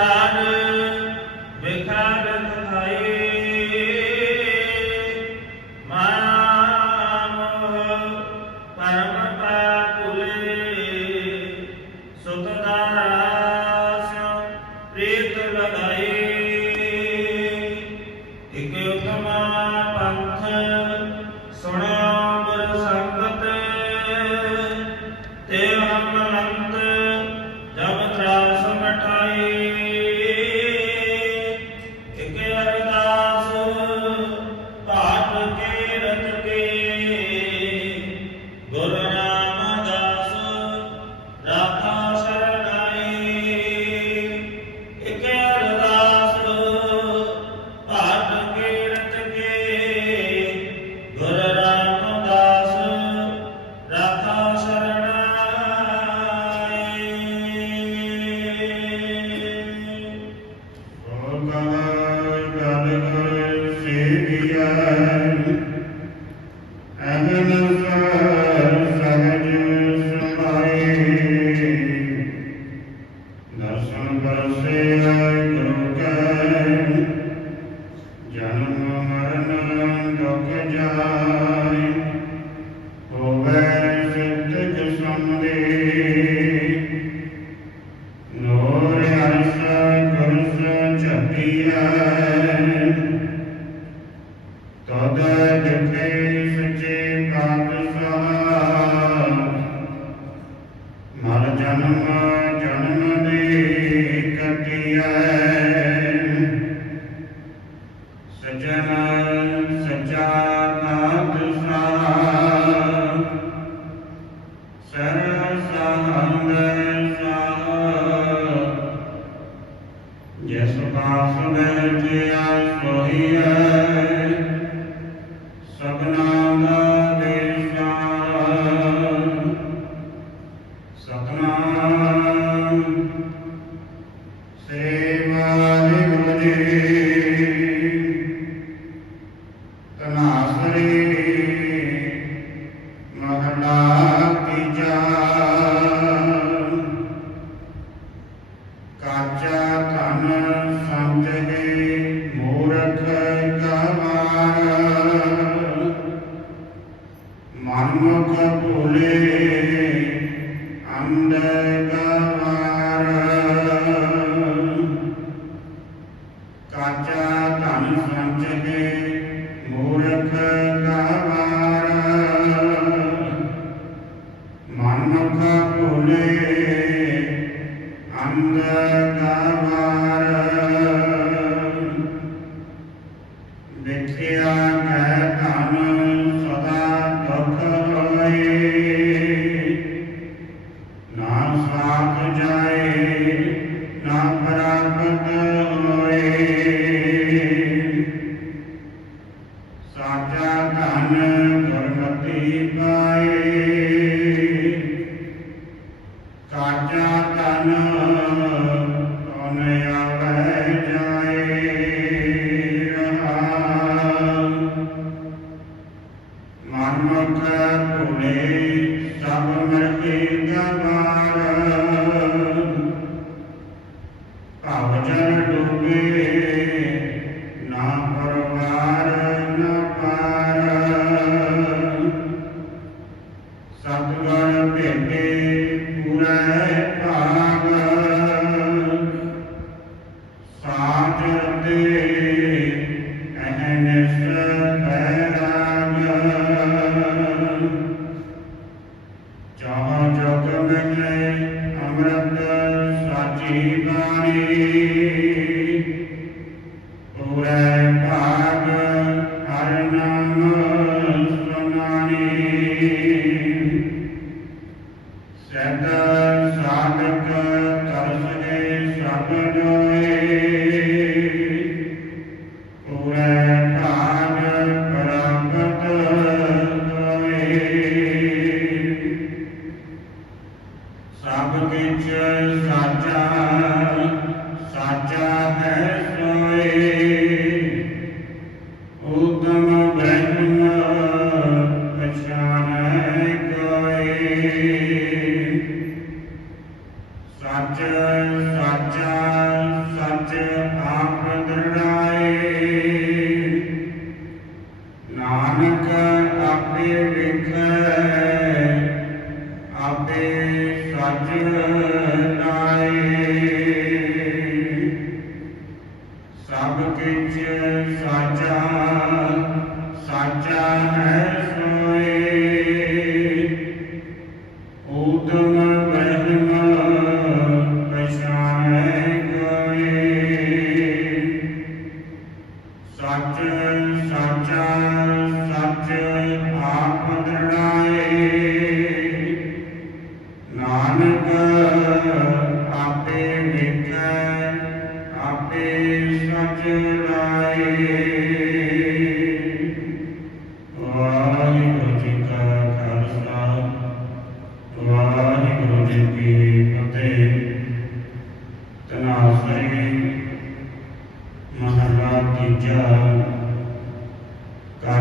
Santo. Hallelujah. Yeah. Amen. Amen.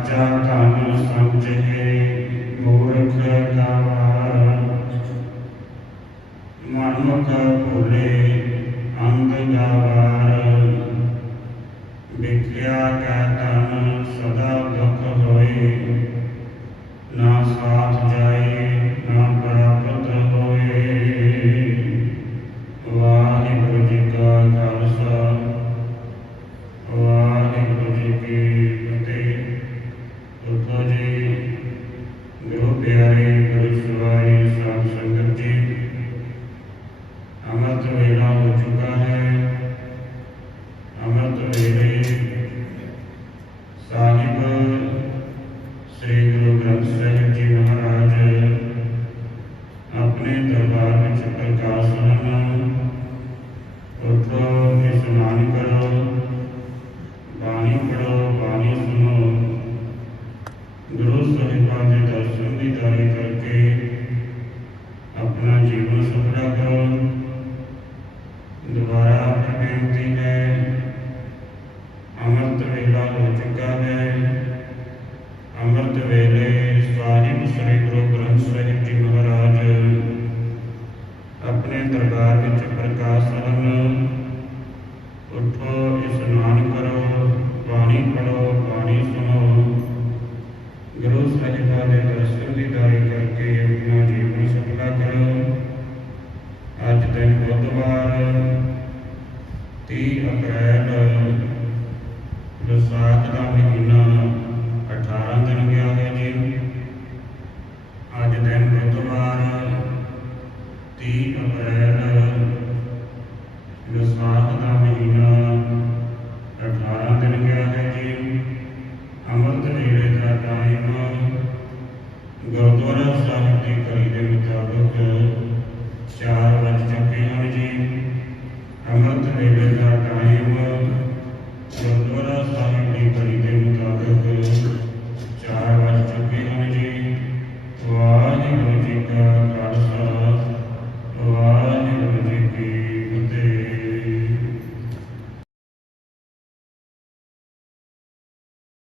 ਸਾਚਾ ਧਨ ਸਮਝੇ ਮੂਰਖ ਕਾ ਮਨ ਕਾ ਭੁਲੇ ਅੰਗ ਗਾਵਾਰ ਵਿਖਿਆ ਕਾ ਧਨ ਸਦਾ ਦੁਖ ਹੋਏ, ਨਾ ਸਾਥ ਜਾ